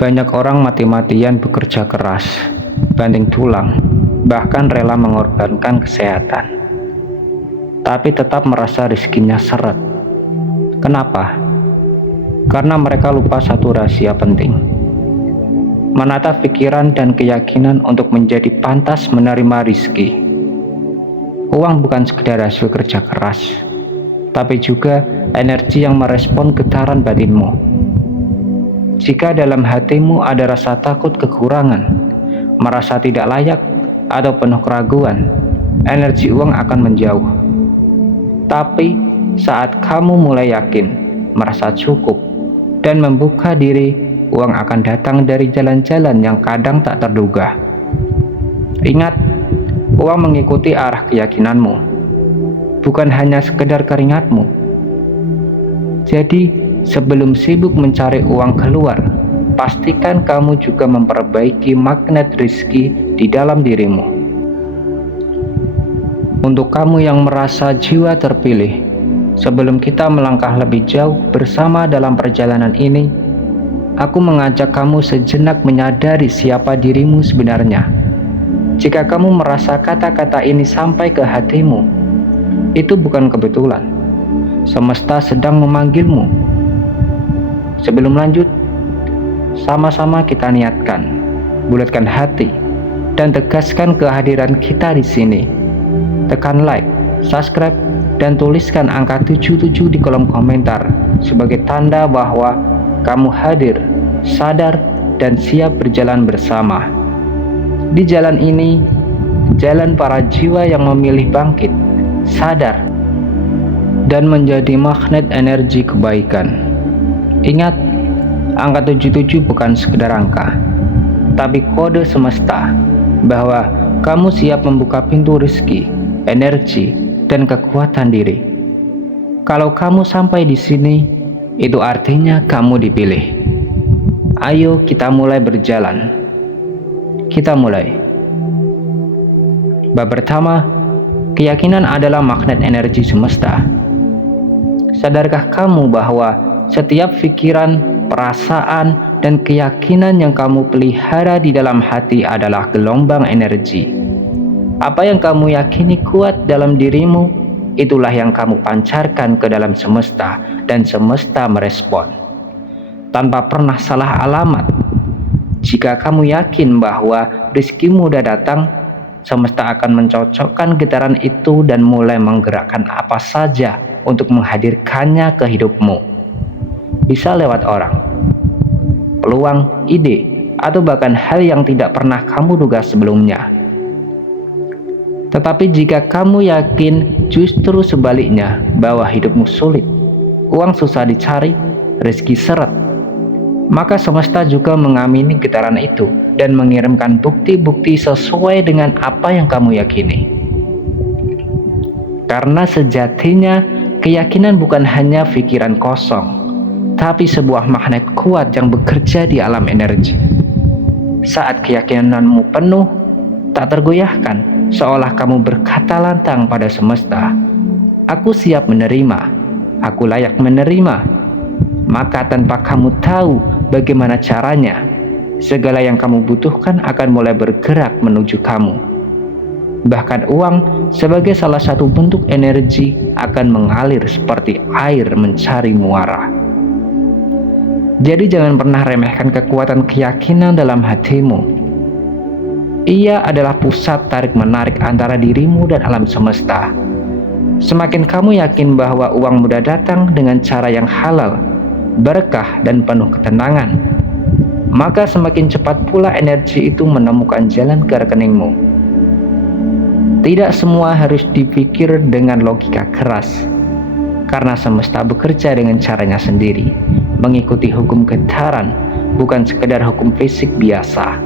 Banyak orang mati-matian bekerja keras, banting tulang, bahkan rela mengorbankan kesehatan, tapi tetap merasa rezekinya seret. Kenapa? Karena mereka lupa satu rahasia penting: menata pikiran dan keyakinan untuk menjadi pantas menerima rizki. Uang bukan sekedar hasil kerja keras, tapi juga energi yang merespon getaran batinmu. Jika dalam hatimu ada rasa takut kekurangan, merasa tidak layak, atau penuh keraguan, energi uang akan menjauh. Tapi saat kamu mulai yakin, merasa cukup, dan membuka diri, uang akan datang dari jalan-jalan yang kadang tak terduga. Ingat, uang mengikuti arah keyakinanmu, bukan hanya sekedar keringatmu. Jadi, sebelum sibuk mencari uang keluar, pastikan kamu juga memperbaiki magnet rezeki di dalam dirimu. Untuk kamu yang merasa jiwa terpilih, sebelum kita melangkah lebih jauh bersama dalam perjalanan ini, aku mengajak kamu sejenak menyadari siapa dirimu sebenarnya. Jika kamu merasa kata-kata ini sampai ke hatimu, itu bukan kebetulan. Semesta sedang memanggilmu. Sebelum lanjut, sama-sama kita niatkan, bulatkan hati, dan tegaskan kehadiran kita di sini. Tekan like, subscribe, dan tuliskan angka 77 di kolom komentar sebagai tanda bahwa kamu hadir, sadar, dan siap berjalan bersama. Di jalan ini, jalan para jiwa yang memilih bangkit, sadar, dan menjadi magnet energi kebaikan. Ingat, angka 77 bukan sekedar angka, tapi kode semesta bahwa kamu siap membuka pintu rezeki, energi, dan kekuatan diri. Kalau kamu sampai di sini, itu artinya kamu dipilih. Ayo kita mulai berjalan. Kita mulai. Bab pertama, keyakinan adalah magnet energi semesta. Sadarkah kamu bahwa setiap pikiran, perasaan, dan keyakinan yang kamu pelihara di dalam hati adalah gelombang energi? Apa yang kamu yakini kuat dalam dirimu, itulah yang kamu pancarkan ke dalam semesta, dan semesta merespon tanpa pernah salah alamat. Jika kamu yakin bahwa rezekimu udah datang, semesta akan mencocokkan getaran itu dan mulai menggerakkan apa saja untuk menghadirkannya ke hidupmu. Bisa lewat orang, peluang, ide, atau bahkan hal yang tidak pernah kamu duga sebelumnya. Tetapi jika kamu yakin justru sebaliknya, bahwa hidupmu sulit, uang susah dicari, rezeki seret, maka semesta juga mengamini getaran itu dan mengirimkan bukti-bukti sesuai dengan apa yang kamu yakini. Karena sejatinya keyakinan bukan hanya pikiran kosong, tapi sebuah magnet kuat yang bekerja di alam energi. Saat keyakinanmu penuh, tak tergoyahkan, seolah kamu berkata lantang pada semesta, "Aku siap menerima, aku layak menerima." Maka tanpa kamu tahu bagaimana caranya, segala yang kamu butuhkan akan mulai bergerak menuju kamu. Bahkan uang sebagai salah satu bentuk energi akan mengalir seperti air mencari muara. Jadi jangan pernah remehkan kekuatan keyakinan dalam hatimu. Ia adalah pusat tarik-menarik antara dirimu dan alam semesta. Semakin kamu yakin bahwa uang mudah datang dengan cara yang halal, berkah, dan penuh ketenangan, maka semakin cepat pula energi itu menemukan jalan ke rekeningmu. Tidak semua harus dipikir dengan logika keras, karena semesta bekerja dengan caranya sendiri, mengikuti hukum getaran, bukan sekedar hukum fisik biasa.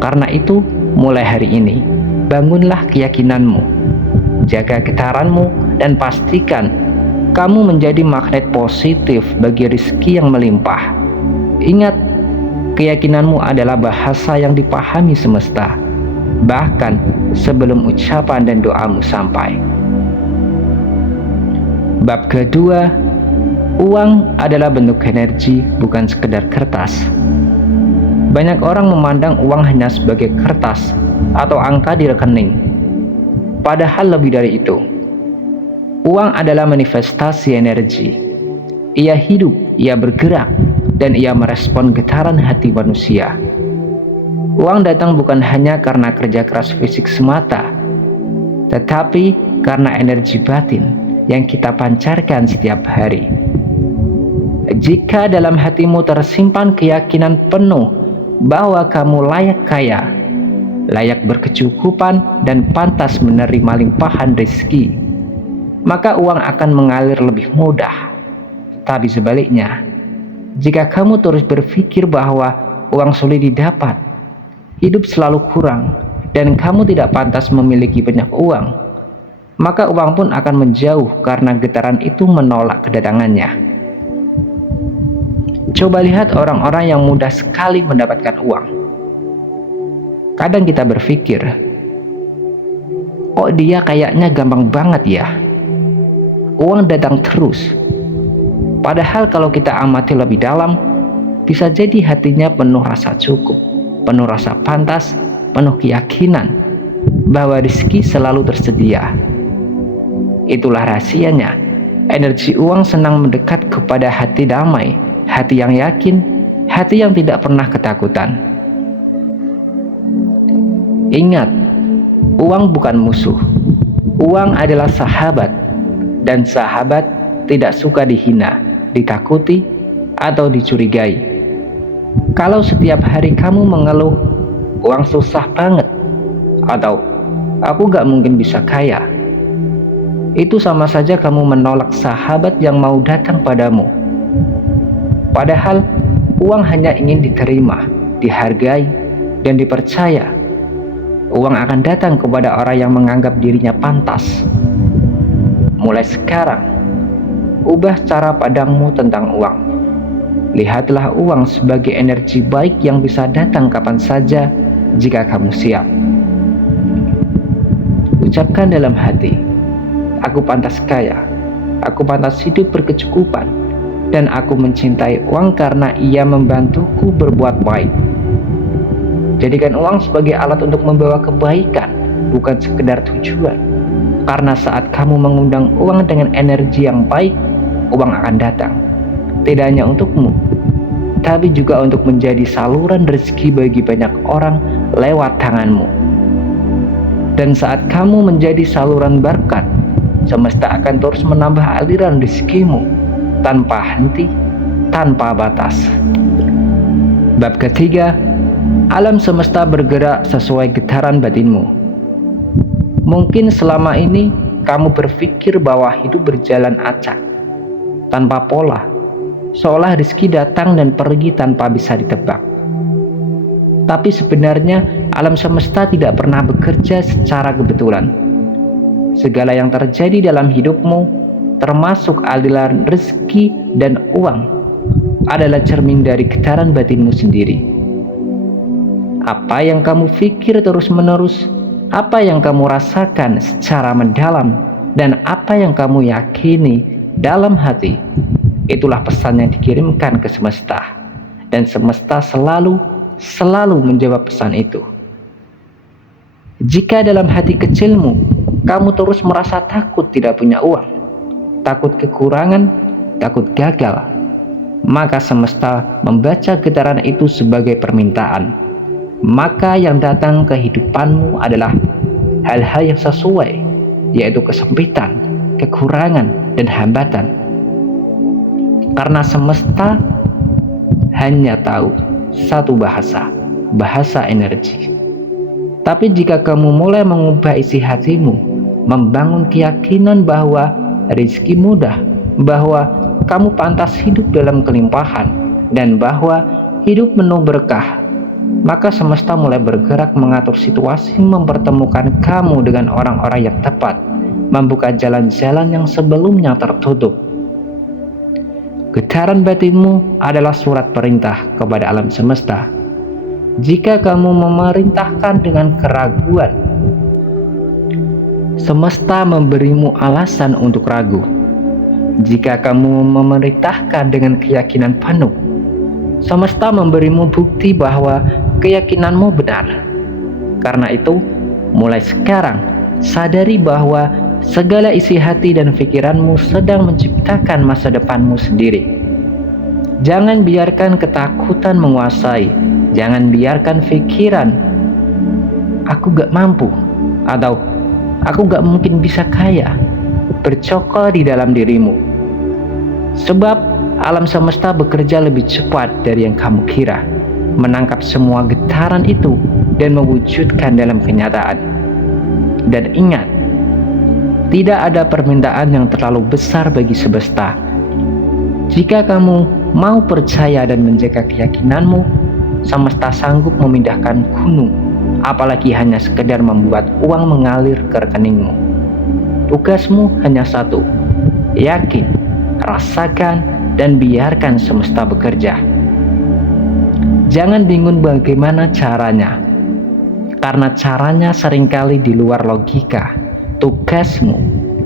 Karena itu, mulai hari ini, bangunlah keyakinanmu, jaga getaranmu, dan pastikan kamu menjadi magnet positif bagi rezeki yang melimpah. Ingat, keyakinanmu adalah bahasa yang dipahami semesta, bahkan sebelum ucapan dan doamu sampai. Bab kedua, uang adalah bentuk energi, bukan sekedar kertas. banyak orang memandang uang hanya sebagai kertas atau angka di rekening. Padahal lebih dari itu. Uang adalah manifestasi energi. Ia hidup, ia bergerak, dan ia merespon getaran hati manusia. Uang datang bukan hanya karena kerja keras fisik semata, tetapi karena energi batin yang kita pancarkan setiap hari. Jika dalam hatimu tersimpan keyakinan penuh bahwa kamu layak kaya, layak berkecukupan, dan pantas menerima limpahan rezeki, maka uang akan mengalir lebih mudah. Tapi sebaliknya, jika kamu terus berpikir bahwa uang sulit didapat, hidup selalu kurang, dan kamu tidak pantas memiliki banyak uang, maka uang pun akan menjauh karena getaran itu menolak kedatangannya. Coba lihat orang-orang yang mudah sekali mendapatkan uang. Kadang kita berpikir, oh dia kayaknya gampang banget ya, uang datang terus. Padahal kalau kita amati lebih dalam, bisa jadi hatinya penuh rasa cukup, penuh rasa pantas, penuh keyakinan bahwa rezeki selalu tersedia. Itulah rahasianya. Energi uang senang mendekat kepada hati damai, hati yang yakin, hati yang tidak pernah ketakutan. Ingat, uang bukan musuh. Uang adalah sahabat, dan sahabat tidak suka dihina, ditakuti, atau dicurigai. Kalau setiap hari kamu mengeluh, uang susah banget, atau aku gak mungkin bisa kaya, itu sama saja kamu menolak sahabat yang mau datang padamu. Padahal uang hanya ingin diterima, dihargai, dan dipercaya. Uang akan datang kepada orang yang menganggap dirinya pantas. Mulai sekarang, ubah cara pandangmu tentang uang. Lihatlah uang sebagai energi baik yang bisa datang kapan saja jika kamu siap. Ucapkan dalam hati, aku pantas kaya, aku pantas hidup berkecukupan, dan aku mencintai uang karena ia membantuku berbuat baik. Jadikan uang sebagai alat untuk membawa kebaikan, bukan sekedar tujuan. Karena saat kamu mengundang uang dengan energi yang baik, uang akan datang. Tidak hanya untukmu, tapi juga untuk menjadi saluran rezeki bagi banyak orang lewat tanganmu. Dan saat kamu menjadi saluran berkat, semesta akan terus menambah aliran rezekimu tanpa henti, tanpa batas. Bab ketiga, alam semesta bergerak sesuai getaran batinmu. Mungkin selama ini kamu berpikir bahwa hidup berjalan acak, tanpa pola, seolah rezeki datang dan pergi tanpa bisa ditebak. Tapi sebenarnya alam semesta tidak pernah bekerja secara kebetulan. Segala yang terjadi dalam hidupmu, termasuk aliran rezeki dan uang, adalah cermin dari getaran batinmu sendiri. Apa yang kamu pikir terus-menerus, apa yang kamu rasakan secara mendalam, dan apa yang kamu yakini dalam hati, itulah pesan yang dikirimkan ke semesta. Dan semesta selalu menjawab pesan itu. Jika dalam hati kecilmu, kamu terus merasa takut tidak punya uang, takut kekurangan, takut gagal, maka semesta membaca getaran itu sebagai permintaan. Maka yang datang ke hidupanmu adalah hal-hal yang sesuai, yaitu kesempitan, kekurangan, dan hambatan. Karena semesta hanya tahu satu bahasa energi. Tapi jika kamu mulai mengubah isi hatimu, membangun keyakinan bahwa rezeki mudah, bahwa kamu pantas hidup dalam kelimpahan, dan bahwa hidup penuh berkah, maka semesta mulai bergerak mengatur situasi, mempertemukan kamu dengan orang-orang yang tepat, membuka jalan-jalan yang sebelumnya tertutup. Getaran batinmu adalah surat perintah kepada alam semesta. Jika kamu memerintahkan dengan keraguan, semesta memberimu alasan untuk ragu. Jika kamu memerintahkan dengan keyakinan penuh, Semesta memberimu bukti bahwa keyakinanmu benar. Karena itu, mulai sekarang sadari bahwa segala isi hati dan pikiranmu sedang menciptakan masa depanmu sendiri. Jangan biarkan ketakutan menguasai. Jangan biarkan pikiran "aku gak mampu" atau "aku gak mungkin bisa kaya" bercokol di dalam dirimu. Sebab alam semesta bekerja lebih cepat dari yang kamu kira, menangkap semua getaran itu dan mewujudkan dalam kenyataan. Dan ingat, tidak ada permintaan yang terlalu besar bagi semesta. Jika kamu mau percaya dan menjaga keyakinanmu, semesta sanggup memindahkan gunung, apalagi hanya sekedar membuat uang mengalir ke rekeningmu. Tugasmu hanya satu: yakin, rasakan, dan biarkan semesta bekerja. Jangan bingung bagaimana caranya, karena caranya seringkali di luar logika. Tugasmu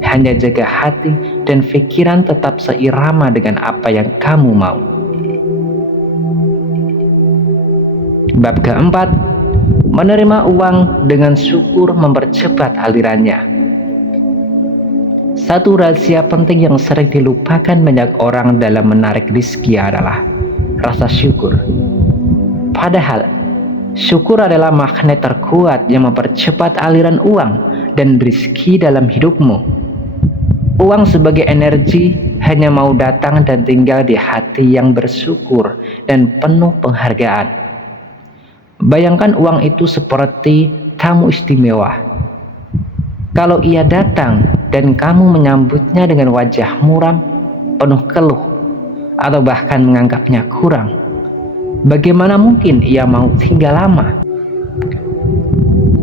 hanya jaga hati dan pikiran tetap seirama dengan apa yang kamu mau. Bab keempat, menerima uang dengan syukur mempercepat alirannya. Satu rahasia penting yang sering dilupakan banyak orang dalam menarik rezeki adalah rasa syukur. Padahal, syukur adalah magnet terkuat yang mempercepat aliran uang dan rezeki dalam hidupmu. Uang sebagai energi hanya mau datang dan tinggal di hati yang bersyukur dan penuh penghargaan. Bayangkan uang itu seperti tamu istimewa. Kalau ia datang dan kamu menyambutnya dengan wajah muram, penuh keluh, atau bahkan menganggapnya kurang, bagaimana mungkin ia mau tinggal lama?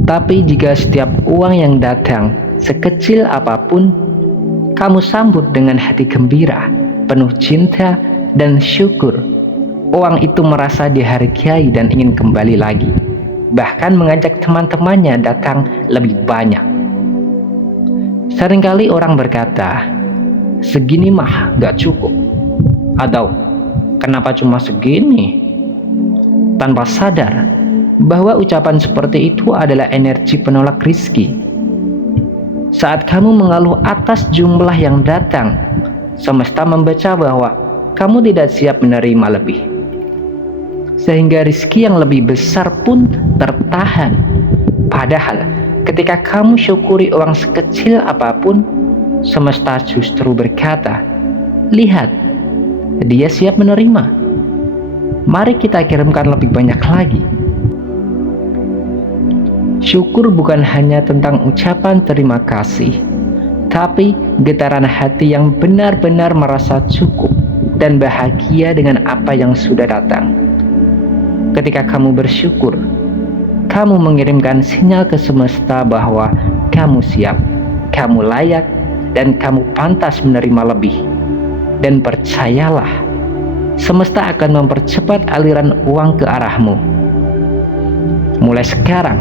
Tapi jika setiap uang yang datang, sekecil apapun, kamu sambut dengan hati gembira, penuh cinta dan syukur, uang itu merasa dihargai dan ingin kembali lagi, bahkan mengajak teman-temannya datang lebih banyak. Seringkali orang berkata, "Segini mah gak cukup," atau "kenapa cuma segini?" tanpa sadar bahwa ucapan seperti itu adalah energi penolak rezeki. Saat kamu mengeluh atas jumlah yang datang, semesta membaca bahwa kamu tidak siap menerima lebih, sehingga rezeki yang lebih besar pun tertahan. Padahal ketika kamu syukuri uang sekecil apapun, semesta justru berkata, "Lihat, dia siap menerima. Mari kita kirimkan lebih banyak lagi." Syukur bukan hanya tentang ucapan terima kasih, tapi getaran hati yang benar-benar merasa cukup dan bahagia dengan apa yang sudah datang. Ketika kamu bersyukur, kamu mengirimkan sinyal ke semesta bahwa kamu siap, kamu layak, dan kamu pantas menerima lebih. Dan percayalah, semesta akan mempercepat aliran uang ke arahmu. Mulai sekarang,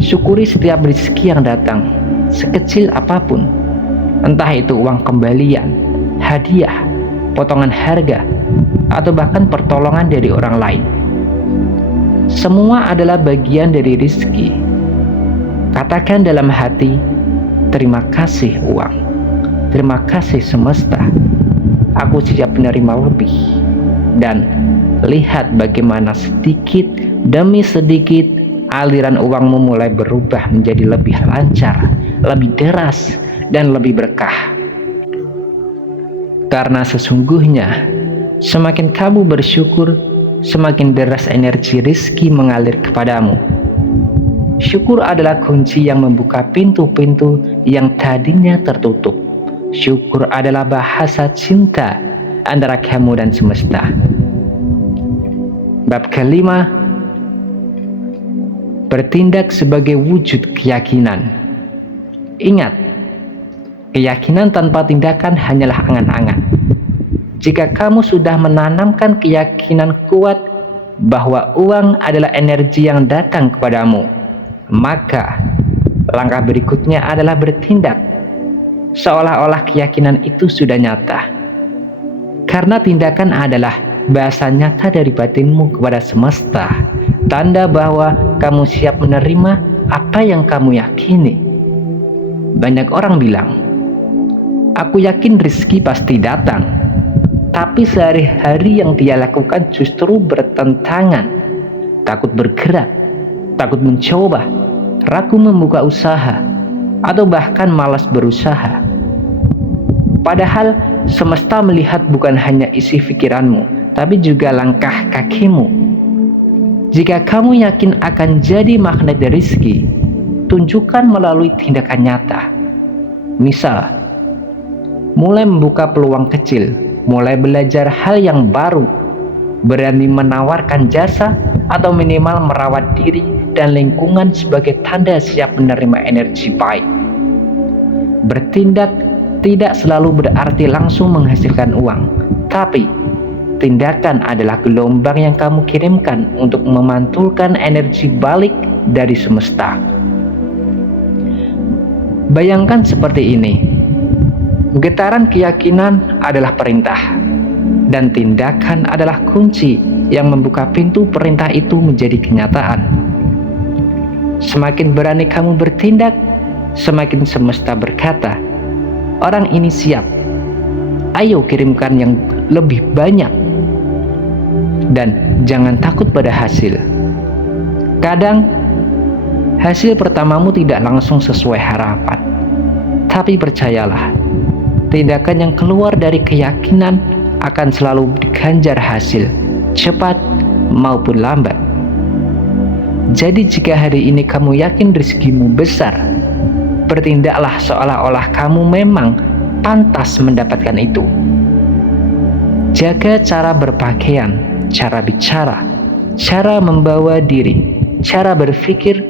syukuri setiap rezeki yang datang, sekecil apapun. Entah itu uang kembalian, hadiah, potongan harga, atau bahkan pertolongan dari orang lain. Semua adalah bagian dari rezeki. Katakan dalam hati, "Terima kasih uang, terima kasih semesta, aku siap menerima lebih." Dan lihat bagaimana sedikit demi sedikit aliran uangmu mulai berubah menjadi lebih lancar, lebih deras, dan lebih berkah. Karena sesungguhnya semakin kamu bersyukur, semakin deras energi rezeki mengalir kepadamu. Syukur adalah kunci yang membuka pintu-pintu yang tadinya tertutup. Syukur adalah bahasa cinta antara kamu dan semesta. Bab kelima, bertindak sebagai wujud keyakinan. Ingat, keyakinan tanpa tindakan hanyalah angan-angan. Jika kamu sudah menanamkan keyakinan kuat bahwa uang adalah energi yang datang kepadamu, maka langkah berikutnya adalah bertindak seolah-olah keyakinan itu sudah nyata. Karena tindakan adalah bahasa nyata dari batinmu kepada semesta, tanda bahwa kamu siap menerima apa yang kamu yakini. Banyak orang bilang, "Aku yakin rezeki pasti datang," tapi sehari-hari yang dia lakukan justru bertentangan. Takut bergerak, takut mencoba, ragu membuka usaha, atau bahkan malas berusaha. Padahal semesta melihat bukan hanya isi pikiranmu, tapi juga langkah kakimu. Jika kamu yakin akan jadi magnet rezeki, tunjukkan melalui tindakan nyata. Misal, mulai membuka peluang kecil, mulai belajar hal yang baru, berani menawarkan jasa, atau minimal merawat diri dan lingkungan sebagai tanda siap menerima energi baik. Bertindak tidak selalu berarti langsung menghasilkan uang, tapi tindakan adalah gelombang yang kamu kirimkan untuk memantulkan energi balik dari semesta. Bayangkan seperti ini, getaran keyakinan adalah perintah, dan tindakan adalah kunci yang membuka pintu perintah itu menjadi kenyataan. Semakin berani kamu bertindak, semakin semesta berkata, "Orang ini siap, ayo kirimkan yang lebih banyak." Dan jangan takut pada hasil. Kadang hasil pertamamu tidak langsung sesuai harapan, tapi percayalah, tindakan yang keluar dari keyakinan akan selalu diganjar hasil, cepat maupun lambat. Jadi jika hari ini kamu yakin rezekimu besar, bertindaklah seolah-olah kamu memang pantas mendapatkan itu. Jaga cara berpakaian, cara bicara, cara membawa diri, cara berpikir,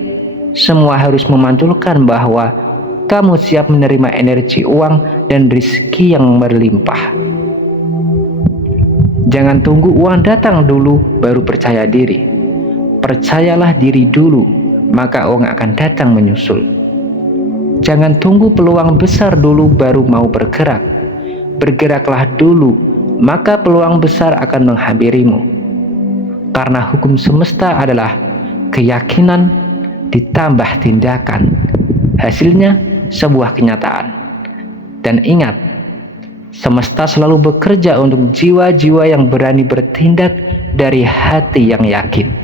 semua harus memantulkan bahwa kamu siap menerima energi uang dan rezeki yang berlimpah. Jangan tunggu uang datang dulu baru percaya diri. Percayalah diri dulu, maka uang akan datang menyusul. Jangan tunggu peluang besar dulu baru mau bergerak. Bergeraklah dulu, maka peluang besar akan menghampirimu. Karena hukum semesta adalah keyakinan ditambah tindakan. Hasilnya sebuah kenyataan. Dan ingat, semesta selalu bekerja untuk jiwa-jiwa yang berani bertindak dari hati yang yakin.